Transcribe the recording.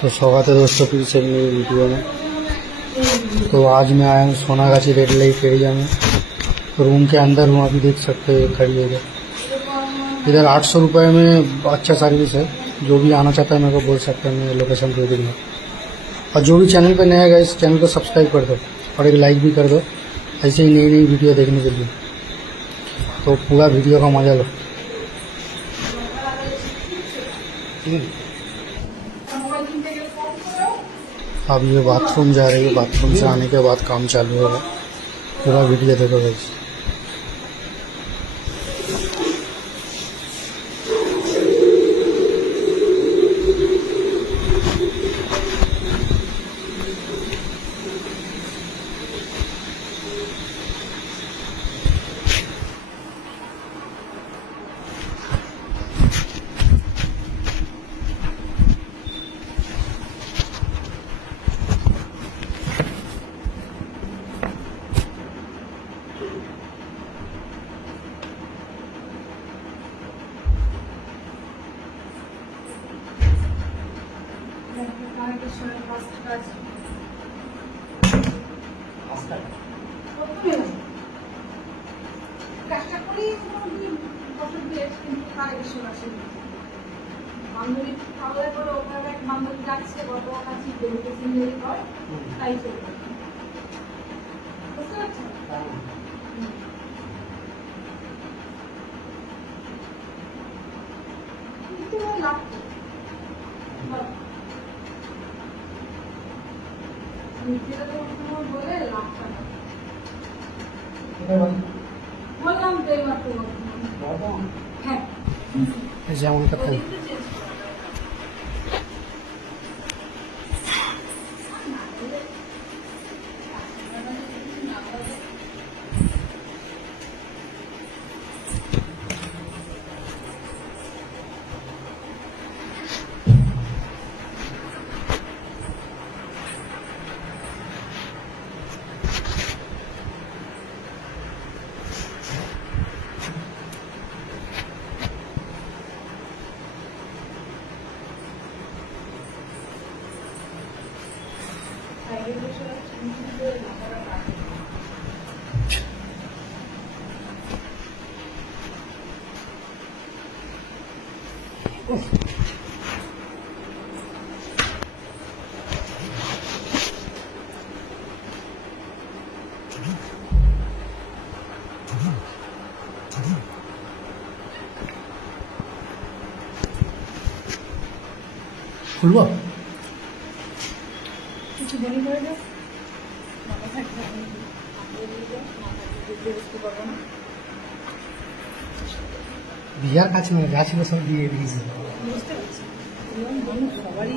तो स्वागत है दोस्तों फिर से मेरी वीडियो में। तो आज मैं आया हूँ सोनागाछी रेड लाइट एरिया में। रूम के अंदर हूँ, अभी देख सकते हैं खड़ी है इधर। 800 रुपये में अच्छा सर्विस है। जो भी आना चाहता है मेरे को बोल सकते हैं, मैं लोकेशन दे दूँगा। और जो भी चैनल पे नया है इस चैनल को सब्सक्राइब कर दो और एक लाइक भी कर दो, ऐसे ही नई नई वीडियो देखने के लिए। तो पूरा वीडियो का मजा लो। अब ये बाथरूम जा रही है, बाथरूम से आने के बाद काम चालू होगा। पूरा वीडियो देखो गाइस। বান্ধবী খাওয়া করে ওখানে এক বান্ধবী যাচ্ছে গত কাছে ডেলিগেশন হয় তাই চলবে বুঝতে পারছেন। কিন্তু লাভ নিজেরা তো বলে লাভটা না বললাম তো এইবার তো হ্যাঁ যেমন কথা খুলবো কিছু দেরি করে দাও বিয়ার কাছে মানে যা ছিল সব দিয়ে দিয়েছি। বুঝতে পারছি সবারই